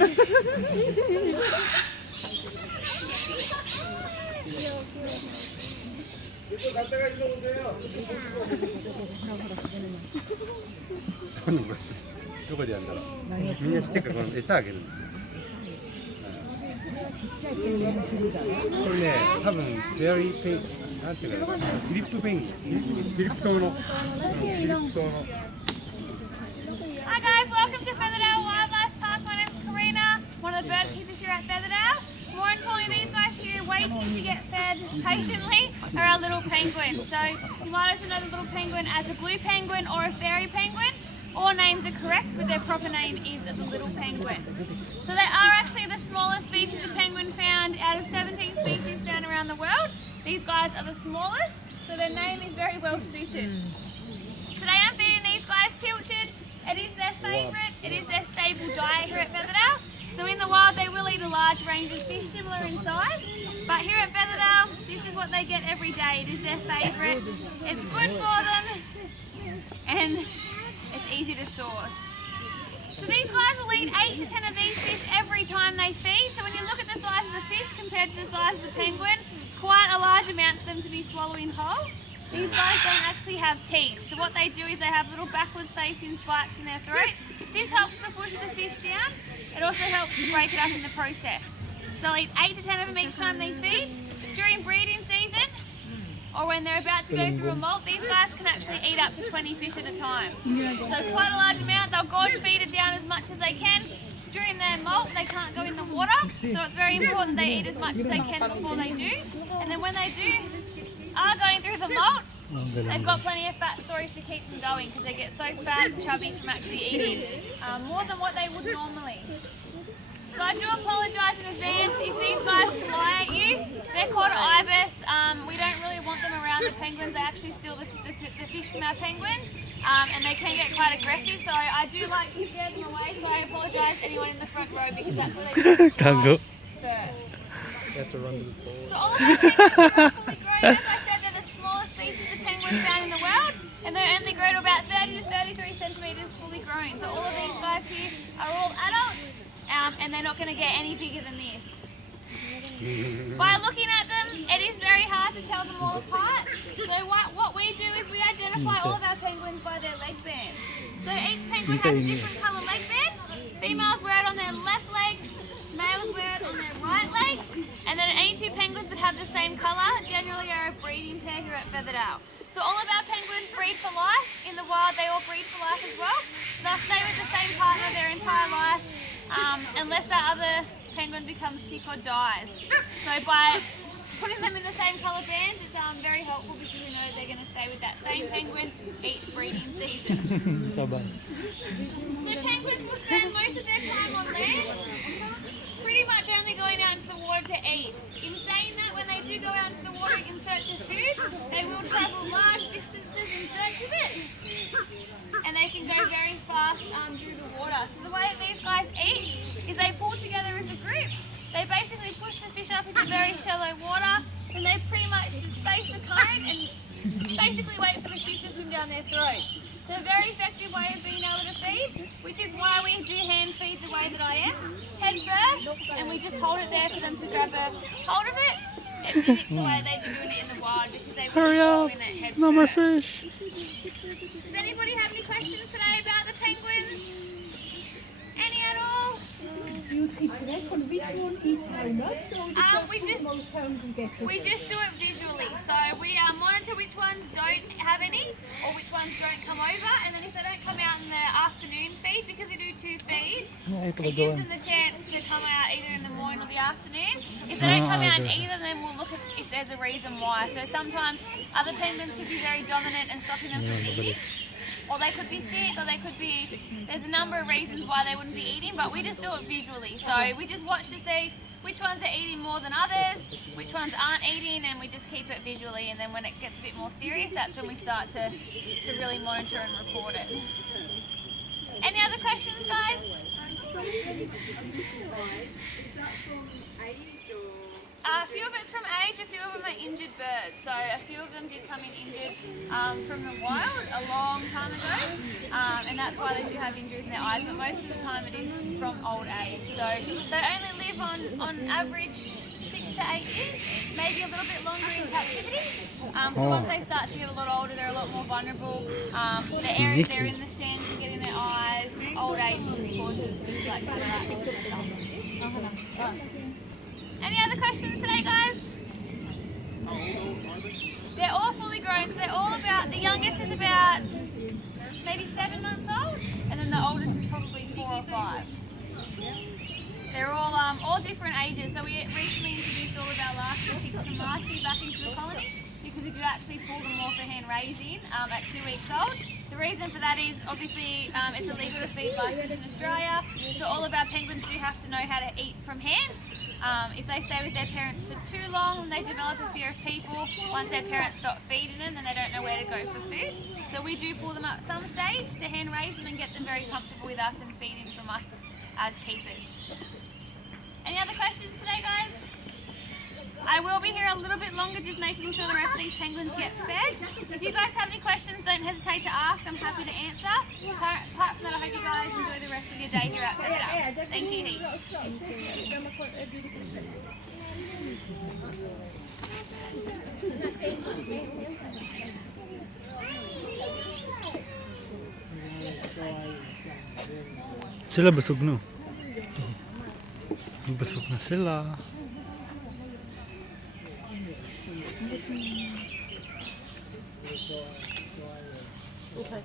どこでやるんだろう。みんな知ってるから、この餌あげるの。これね、多分ベアリーペンギン、なんていうかな、フリップペンギン、フィリップ島の。Hi guys, welcome to Featherdale Wildlife Park. My name's Karina, one of the bird keepers here at Featherdale. More importantly, these guys here waiting to get fed patiently are our little penguins. So you might also know the little penguin as a blue penguin or a fairy penguin. All names are correct, but their proper name is the little penguin. So they are actually the smallest species of penguin found out of 17 species found around the world. These guys are the smallest, so their name is very well suited. Today I'm feeding these guys pilchard. It is their favourite, it is their staple diet here at Featherdale. So in the wild they will eat a large range of fish similar in size, but here at Featherdale this is what they get every day. It is their favourite, it's good for them, and it's easy to source. So these guys will eat 8 to 10 of these fish every time they feed. So when you look at the size of the fish compared to the size of the penguin, quite a large amount for them to be swallowing whole. These guys don't actually have teeth, so what they do is they have little backwards facing spikes in their throat. This helps to push the fish down. It also helps to break it up in the process. So they'll eat 8 to 10 of them each time they feed. During breeding season, or when they're about to go through a molt, these guys can actually eat up to 20 fish at a time. So quite a large amount. They'll gorge feed it down as much as they can. During their molt, they can't go in the water, so it's very important they eat as much as they can before they do. And then when they are going through the molt, they've got plenty of fat storage to keep them going because they get so fat and chubby from actually eating more than what they would normally. So I do apologise in advance if these guys fly at you. They're called ibis. We don't really want them around the penguins. They actually steal the fish from our penguins, and they can get quite aggressive. So I do like to scare them away. So I apologise to anyone in the front row because that's what they do first. That's a run to the toilet. So all of our penguins are fully grown. As I said, they're the smallest species of penguins found in the world, and they only grow to about 30 to 33 centimetres fully grown. So all of these guys here are all adults. And they're not going to get any bigger than this. By looking at them, it is very hard to tell them all apart. So what we do is we identify all of our penguins by their leg bands. So each penguin has a different colour leg band. Females wear it on their left leg, males wear it on their right leg, and then any two penguins that have the same colour generally are a breeding pair here at Featherdale. So all of our penguins breed for life. In the wild they all breed for life as well. So they'll stay with the same partner their entire life. Unless that other penguin becomes sick or dies. So by putting them in the same colour bands, it's very helpful because you know they're going to stay with that same penguin each breeding season. So penguins will spend most of their time on land, pretty much only going out into the water to eat. In saying that, when they do go out into the water in search of food, they will travel large distances in search of it. And they can go very fast through the water. So the way that these guys eat is they pull together as a group. They basically push the fish up into very shallow water, and they pretty much just face the current and basically wait for the fish to swim down their throat. So a very effective way of being able to feed, which is why we do hand feed the way that I am. Head first, and we just hold it there for them to grab a hold of it. It mimics the way they'd be doing it in the wild because they would be following it head Not my first. fish. Does anybody have any questions today about the penguins? Any at all? You keep track on which one eats how much, or is it just we what just- most hungry get to We just do it visually. So we monitor which ones don't have any or which ones don't come over. And then if they don't come out in the afternoon feed, because we do 2 feeds, it gives them the chance to come out either in the morning or the afternoon. If they don't come out in either, then we'll look at if there's a reason why. So sometimes other penguins could be very dominant and stopping them from eating. Or they could be sick, or they could be, there's a number of reasons why they wouldn't be eating, but we just do it visually. So we just watch to see which ones are eating more than others, which ones aren't eating, and we just keep it visually. And then when it gets a bit more serious, that's when we start to really monitor and record it. Any other questions, guys? A few of it's from age, a few of them are injured birds. So a few of them did come in injured from the wild a long time ago, and that's why they do have injuries in their eyes, but most of the time it is from old age. So they only live on average 6 to 8 years, maybe a little bit longer in captivity. So once they start to get a lot older, they're a lot more vulnerable. The areas they're in the sand can get in their eyes. Old age causes things like cataracts and stuff. Any other questions today, guys? They're all fully grown, so they're all about, the youngest is about maybe 7 months old, and then the oldest is probably 4 or 5. They're all different ages, so we recently introduced all of our Alaskan pigs from last year back into the colony, because we could actually pull them more for hand raising at 2 weeks old. The reason for that is obviously it's illegal to feed live fish in Australia, so all of our penguins do have to know how to eat from hand. If they stay with their parents for too long, they develop a fear of people. Once their parents stop feeding them, then they don't know where to go for food. So we do pull them at some stage to hand raise them and get them very comfortable with us and feeding from us as keepers. Any other questions today, guys? I will be here a little bit longer, just making sure the rest of these penguins get fed. If you guys have any questions, don't hesitate to ask. I'm happy to answer. Apart from that, I hope you guys enjoy the rest of your day here at Feathered. Thank you heaps. Sila busog no? Busog na sila. Okay.